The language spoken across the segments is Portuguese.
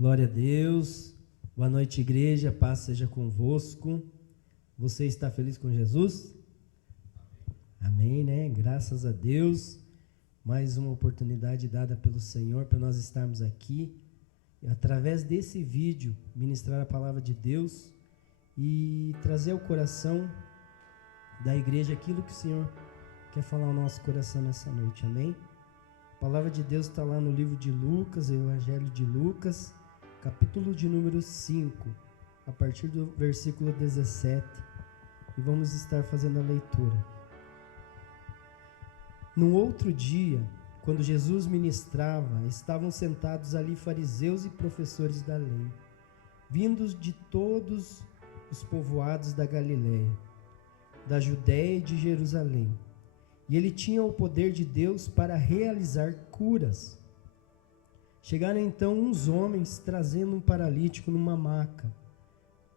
Glória a Deus. Boa noite, igreja. Paz seja convosco. Você está feliz com Jesus? Amém, né? Graças a Deus. Mais uma oportunidade dada pelo Senhor para nós estarmos aqui e, através desse vídeo, ministrar a palavra de Deus e trazer ao coração da igreja aquilo que o Senhor quer falar ao nosso coração nessa noite. Amém? A palavra de Deus está lá no livro de Lucas, o Evangelho de Lucas, capítulo de número 5, a partir do versículo 17, e vamos estar fazendo a leitura. No outro dia, quando Jesus ministrava, estavam sentados ali fariseus e professores da lei, vindos de todos os povoados da Galileia, da Judéia e de Jerusalém. E ele tinha o poder de Deus para realizar curas. Chegaram então uns homens trazendo um paralítico numa maca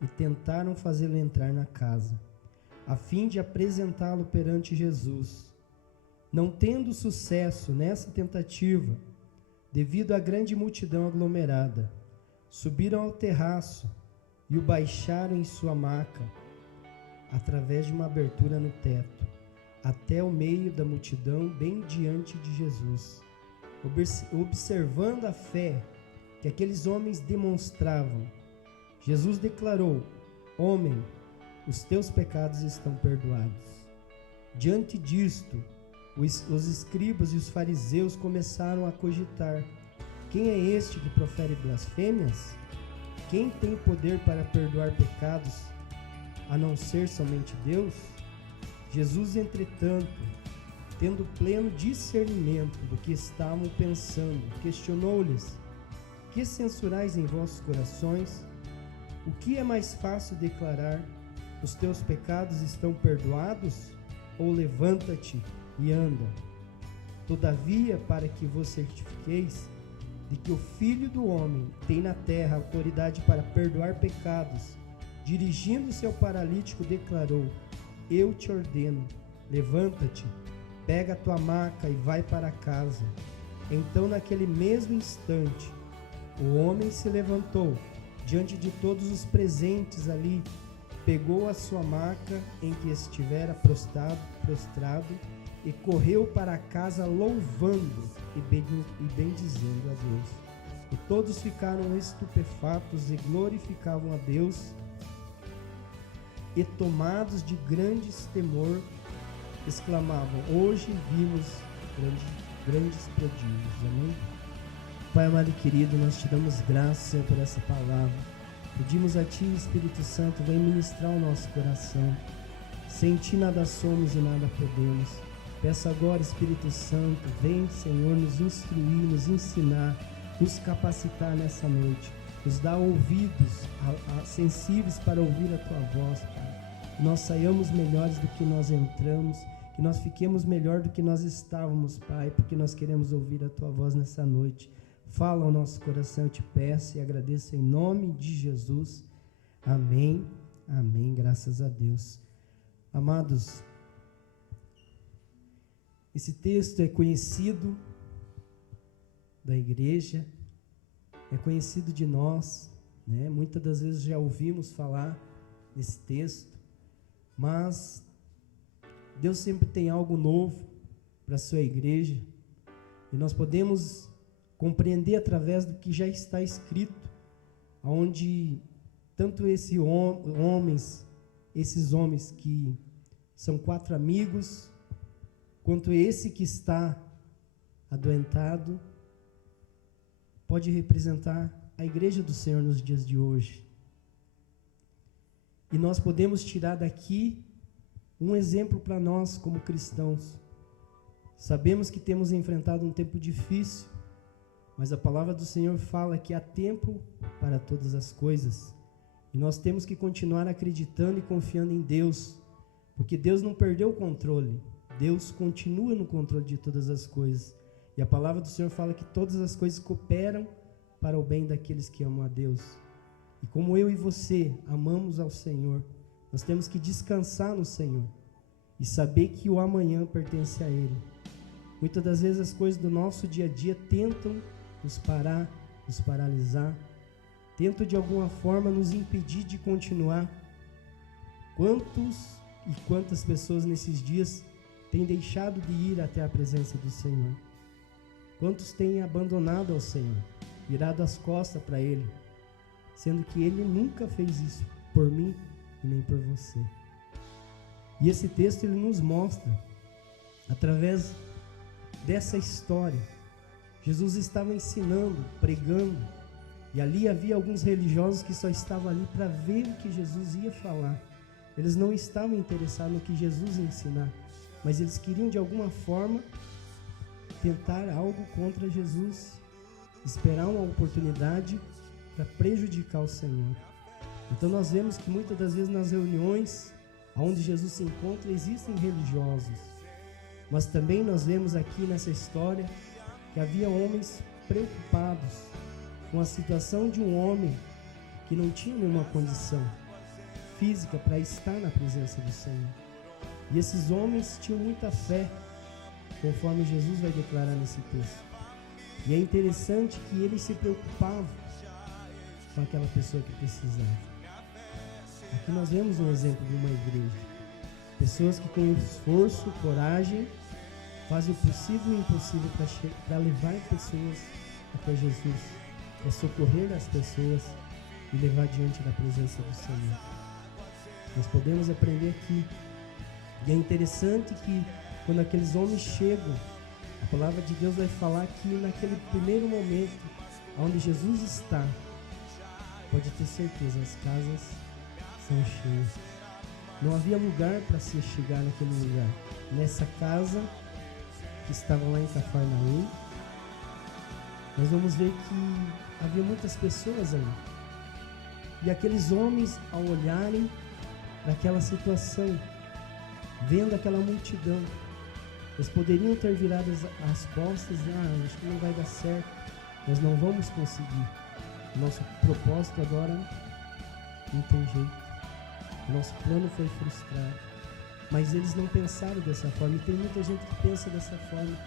e tentaram fazê-lo entrar na casa, a fim de apresentá-lo perante Jesus. Não tendo sucesso nessa tentativa, devido à grande multidão aglomerada, subiram ao terraço e o baixaram em sua maca, através de uma abertura no teto, até o meio da multidão, bem diante de Jesus. Observando a fé que aqueles homens demonstravam, Jesus declarou: Homem, os teus pecados estão perdoados. Diante disto, os escribas e os fariseus começaram a cogitar: quem é este que profere blasfêmias? Quem tem poder para perdoar pecados, a não ser somente Deus? Jesus, entretanto, tendo pleno discernimento do que estavam pensando, questionou-lhes: que censurais em vossos corações? O que é mais fácil declarar: os teus pecados estão perdoados? Ou levanta-te e anda? Todavia, para que vos certifiqueis de que o Filho do Homem tem na terra autoridade para perdoar pecados, dirigindo-se ao paralítico, declarou: eu te ordeno, levanta-te, pega a tua maca e vai para casa. Então, naquele mesmo instante, o homem se levantou diante de todos os presentes ali, pegou a sua maca em que estivera prostrado e correu para casa louvando e bendizendo a Deus. E todos ficaram estupefatos e glorificavam a Deus, e tomados de grandes temor, exclamavam: hoje vimos grandes prodígios. Amém? Pai amado e querido, nós te damos graças, Senhor, por essa palavra. Pedimos a Ti, Espírito Santo, vem ministrar o nosso coração. Sem Ti nada somos e nada podemos. Peço agora, Espírito Santo, vem, Senhor, nos instruir, nos ensinar, nos capacitar nessa noite. Nos dá ouvidos sensíveis para ouvir a Tua voz, Pai. Que nós saiamos melhores do que nós entramos, que nós fiquemos melhor do que nós estávamos, Pai, porque nós queremos ouvir a Tua voz nessa noite. Fala ao nosso coração, eu te peço e agradeço em nome de Jesus. Amém, amém, graças a Deus. Amados, esse texto é conhecido da igreja, é conhecido de nós, né? Muitas das vezes já ouvimos falar desse texto, mas Deus sempre tem algo novo para a sua igreja, e nós podemos compreender através do que já está escrito, onde tanto esses homens que são 4 amigos, quanto esse que está adoentado, pode representar a igreja do Senhor nos dias de hoje. E nós podemos tirar daqui um exemplo para nós como cristãos. Sabemos que temos enfrentado um tempo difícil, mas a palavra do Senhor fala que há tempo para todas as coisas. E nós temos que continuar acreditando e confiando em Deus, porque Deus não perdeu o controle. Deus continua no controle de todas as coisas. E a palavra do Senhor fala que todas as coisas cooperam para o bem daqueles que amam a Deus. E como eu e você amamos ao Senhor, nós temos que descansar no Senhor e saber que o amanhã pertence a Ele. Muitas das vezes as coisas do nosso dia a dia tentam nos parar, nos paralisar, tentam de alguma forma nos impedir de continuar. Quantos e quantas pessoas nesses dias têm deixado de ir até a presença do Senhor? Quantos têm abandonado ao Senhor, virado as costas para Ele, sendo que Ele nunca fez isso por mim e nem por você. E esse texto ele nos mostra, através dessa história, Jesus estava ensinando, pregando, e ali havia alguns religiosos que só estavam ali para ver o que Jesus ia falar. Eles não estavam interessados no que Jesus ia ensinar, mas eles queriam de alguma forma tentar algo contra Jesus, esperar uma oportunidade para prejudicar o Senhor. Então nós vemos que muitas das vezes nas reuniões onde Jesus se encontra existem religiosos, mas também nós vemos aqui nessa história que havia homens preocupados com a situação de um homem que não tinha nenhuma condição física para estar na presença do Senhor. E esses homens tinham muita fé, conforme Jesus vai declarar nesse texto. E é interessante que eles se preocupavam com aquela pessoa que precisava. Aqui nós vemos um exemplo de uma igreja. Pessoas que com esforço, coragem, fazem o possível e o impossível para levar pessoas até Jesus, para socorrer as pessoas e levar diante da presença do Senhor. Nós podemos aprender aqui. E é interessante que quando aqueles homens chegam, a palavra de Deus vai falar que naquele primeiro momento onde Jesus está, pode ter certeza, as casas são cheias. Não havia lugar para se chegar naquele lugar. Nessa casa que estava lá em Cafarnaum, nós vamos ver que havia muitas pessoas ali. E aqueles homens, ao olharem para aquela situação, vendo aquela multidão, eles poderiam ter virado as costas e acho que não vai dar certo, nós não vamos conseguir. Nosso propósito agora não tem jeito. Nosso plano foi frustrado. Mas eles não pensaram dessa forma. E tem muita gente que pensa dessa forma.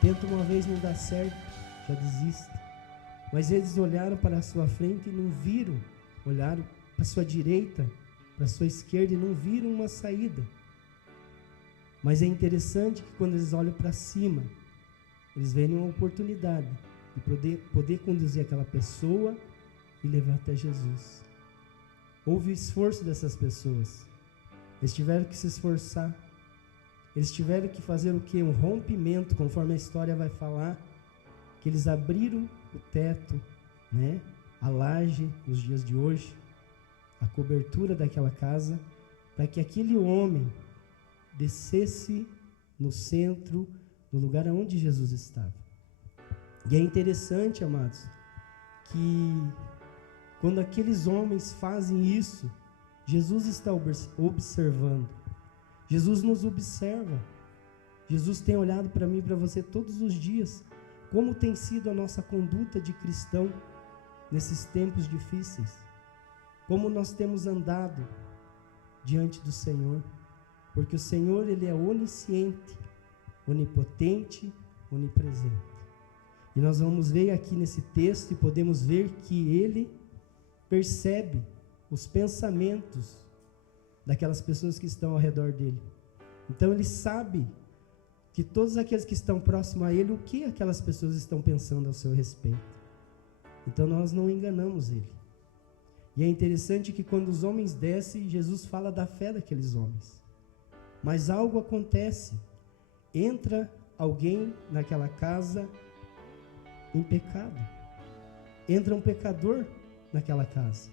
Tenta uma vez, não dá certo, já desiste. Mas eles olharam para a sua frente e não viram. Olharam para a sua direita, para a sua esquerda e não viram uma saída. Mas é interessante que quando eles olham para cima, eles veem uma oportunidade de poder conduzir aquela pessoa e levar até Jesus. Houve o esforço dessas pessoas. Eles tiveram que se esforçar. Eles tiveram que fazer o quê? Um rompimento, conforme a história vai falar, que eles abriram o teto, né? A laje nos dias de hoje, a cobertura daquela casa, para que aquele homem descesse no centro, no lugar onde Jesus estava. E é interessante, amados, que quando aqueles homens fazem isso, Jesus está observando. Jesus nos observa. Jesus tem olhado para mim e para você todos os dias. Como tem sido a nossa conduta de cristão nesses tempos difíceis? Como nós temos andado diante do Senhor? Porque o Senhor, Ele é onisciente, onipotente, onipresente. E nós vamos ver aqui nesse texto e podemos ver que Ele percebe os pensamentos daquelas pessoas que estão ao redor dele. Então Ele sabe que todos aqueles que estão próximos a Ele, o que aquelas pessoas estão pensando ao seu respeito. Então nós não enganamos Ele. E é interessante que quando os homens descem, Jesus fala da fé daqueles homens. Mas algo acontece. Entra alguém naquela casa em pecado. Entra um pecador naquela casa.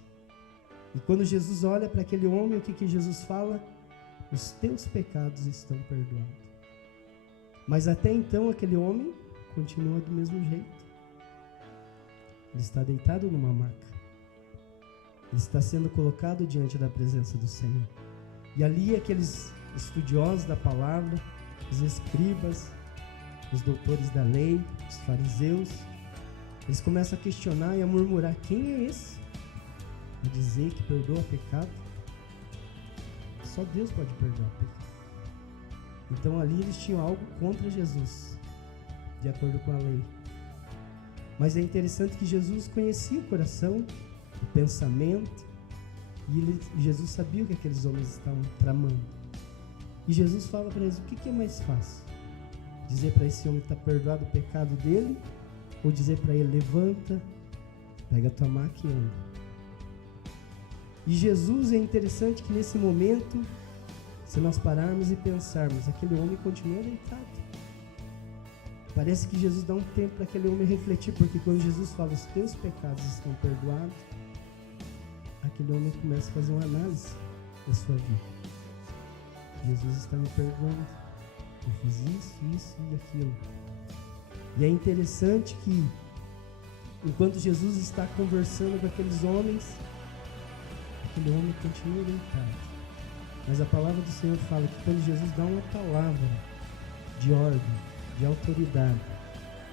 E quando Jesus olha para aquele homem, o que Jesus fala? Os teus pecados estão perdoados. Mas até então aquele homem continua do mesmo jeito. Ele está deitado numa maca. Ele está sendo colocado diante da presença do Senhor. E ali aqueles estudiosos da palavra, os escribas, os doutores da lei, os fariseus, eles começam a questionar e a murmurar: quem é esse? A dizer que perdoa pecado? Só Deus pode perdoar pecado. Então ali eles tinham algo contra Jesus, de acordo com a lei. Mas é interessante que Jesus conhecia o coração o pensamento, e Jesus sabia o que aqueles homens estavam tramando. E Jesus fala para eles: o que é mais fácil? Dizer para esse homem que está perdoado o pecado dele, ou dizer para ele: levanta, pega a tua maca e anda? E Jesus, é interessante que nesse momento, se nós pararmos e pensarmos, aquele homem continua deitado. Parece que Jesus dá um tempo para aquele homem refletir, porque quando Jesus fala: os teus pecados estão perdoados, aquele homem começa a fazer uma análise da sua vida. Jesus está me perdoando, eu fiz isso e aquilo. E é interessante que, enquanto Jesus está conversando com aqueles homens, aquele homem continua deitado. Mas a palavra do Senhor fala que quando Jesus dá uma palavra de ordem, de autoridade,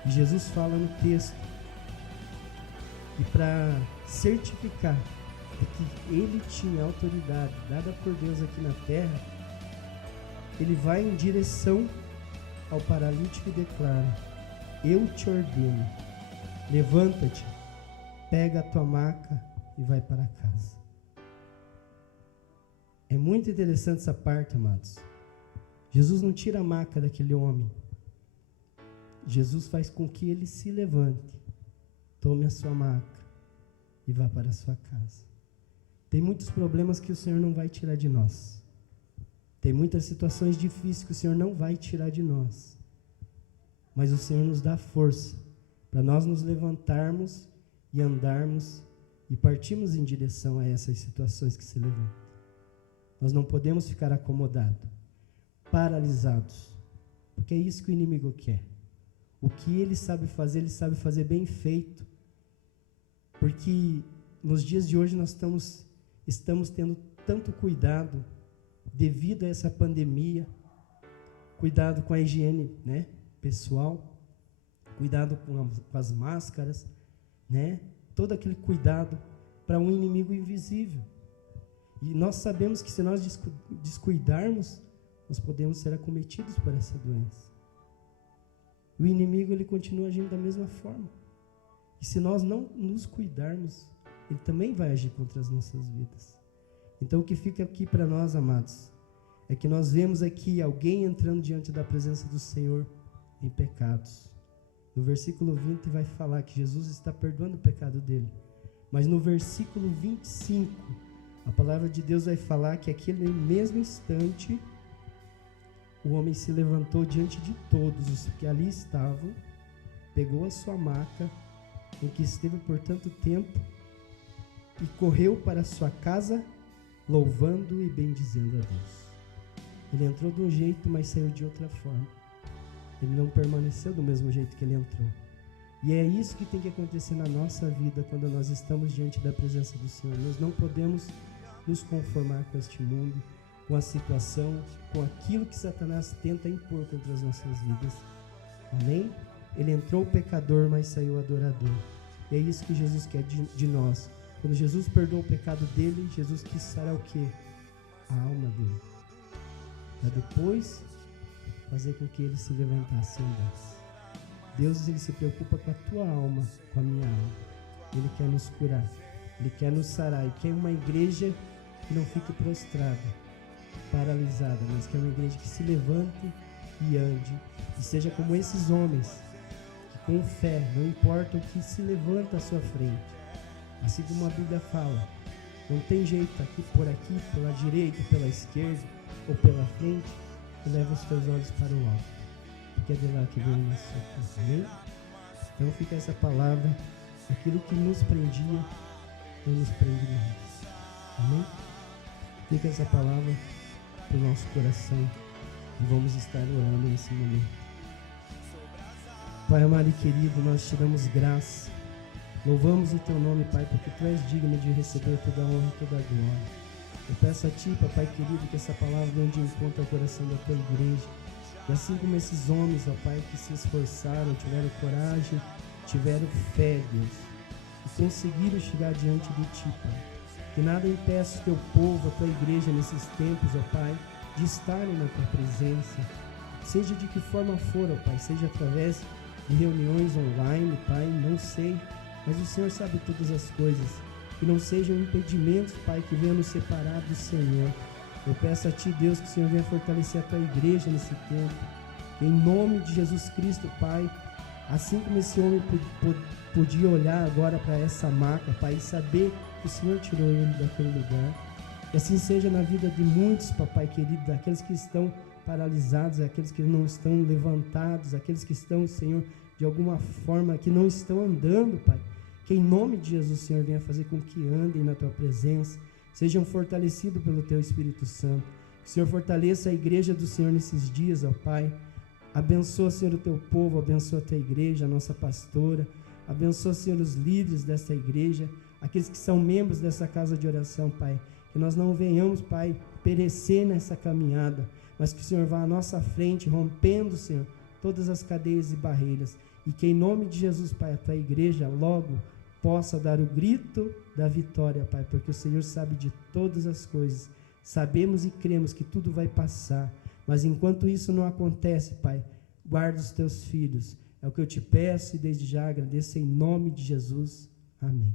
e Jesus fala no texto, e para certificar de que ele tinha autoridade dada por Deus aqui na terra, ele vai em direção ao paralítico e declara: eu te ordeno, levanta-te, pega a tua maca e vai para casa. É muito interessante essa parte, amados. Jesus não tira a maca daquele homem. Jesus faz com que ele se levante, tome a sua maca e vá para a sua casa. Tem muitos problemas que o Senhor não vai tirar de nós. Tem muitas situações difíceis que o Senhor não vai tirar de nós. Mas o Senhor nos dá força para nós nos levantarmos e andarmos e partirmos em direção a essas situações que se levantam. Nós não podemos ficar acomodados, paralisados, porque é isso que o inimigo quer. O que ele sabe fazer bem feito, porque nos dias de hoje nós estamos tendo tanto cuidado devido a essa pandemia, cuidado com a higiene, né, pessoal, cuidado com as máscaras, né, todo aquele cuidado para um inimigo invisível. E nós sabemos que se nós descuidarmos, nós podemos ser acometidos por essa doença. O inimigo, ele continua agindo da mesma forma. E se nós não nos cuidarmos, ele também vai agir contra as nossas vidas. Então o que fica aqui para nós, amados, é que nós vemos aqui alguém entrando diante da presença do Senhor em pecados. No versículo 20 vai falar que Jesus está perdoando o pecado dele. Mas no versículo 25, a palavra de Deus vai falar que aquele mesmo instante, o homem se levantou diante de todos os que ali estavam, pegou a sua maca, em que esteve por tanto tempo, e correu para a sua casa, louvando e bendizendo a Deus. Ele entrou de um jeito, mas saiu de outra forma. Ele não permaneceu do mesmo jeito que ele entrou. E é isso que tem que acontecer na nossa vida quando nós estamos diante da presença do Senhor. Nós não podemos nos conformar com este mundo, com a situação, com aquilo que Satanás tenta impor contra as nossas vidas. Amém? Ele entrou pecador, mas saiu adorador. E é isso que Jesus quer de nós. Quando Jesus perdoou o pecado dele, Jesus quis sarar o quê? A alma dele. Para depois fazer com que ele se levantasse e andasse. Deus, ele se preocupa com a tua alma, com a minha alma. Ele quer nos curar, ele quer nos sarar. E quer uma igreja que não fique prostrada, paralisada, mas que é uma igreja que se levante e ande, e seja como esses homens, que com fé, não importa o que se levanta à sua frente, assim como a Bíblia fala, não tem jeito aqui, pela direita, pela esquerda ou pela frente, que leva os teus olhos para o alto, porque é de lá que vem o nosso socorro. Amém? Então fica essa palavra, aquilo que nos prendia, não nos prende mais. Amém? Fica essa palavra para o nosso coração e vamos estar orando nesse momento. Pai amado e querido, nós te damos graça, louvamos o teu nome, Pai, porque tu és digno de receber toda a honra e toda a glória. Eu peço a ti, Papai querido, que essa palavra venha de encontro ao coração da tua igreja, e assim como esses homens, ó Pai, que se esforçaram, tiveram coragem, tiveram fé, Deus, e conseguiram chegar diante de ti, Pai. Que nada impeça o teu povo, a tua igreja nesses tempos, ó Pai, de estarem na tua presença, seja de que forma for, ó Pai, seja através de reuniões online, Pai, não sei, mas o Senhor sabe todas as coisas. que não sejam impedimentos, Pai, que venham nos separar do Senhor. Eu peço a Ti, Deus, que o Senhor venha fortalecer a Tua igreja nesse tempo. Em nome de Jesus Cristo, Pai, assim como esse homem podia olhar agora para essa maca, Pai, e saber que o Senhor tirou ele daquele lugar. Que assim seja na vida de muitos, Papai querido, daqueles que estão paralisados, aqueles que não estão levantados, aqueles que estão, Senhor, de alguma forma, que não estão andando, Pai. Que em nome de Jesus, Senhor, venha fazer com que andem na Tua presença, sejam fortalecidos pelo Teu Espírito Santo. Que o Senhor fortaleça a igreja do Senhor nesses dias, ó Pai. Abençoa, Senhor, o Teu povo, abençoa a Tua igreja, a nossa pastora. Abençoa, Senhor, os líderes desta igreja, aqueles que são membros dessa casa de oração, Pai. Que nós não venhamos, Pai, perecer nessa caminhada, mas que o Senhor vá à nossa frente, rompendo, Senhor, todas as cadeias e barreiras. E que em nome de Jesus, Pai, a Tua igreja logo possa dar o grito da vitória, Pai, porque o Senhor sabe de todas as coisas. Sabemos e cremos que tudo vai passar, mas enquanto isso não acontece, Pai, guarda os Teus filhos. É o que eu te peço e desde já agradeço em nome de Jesus. Amém.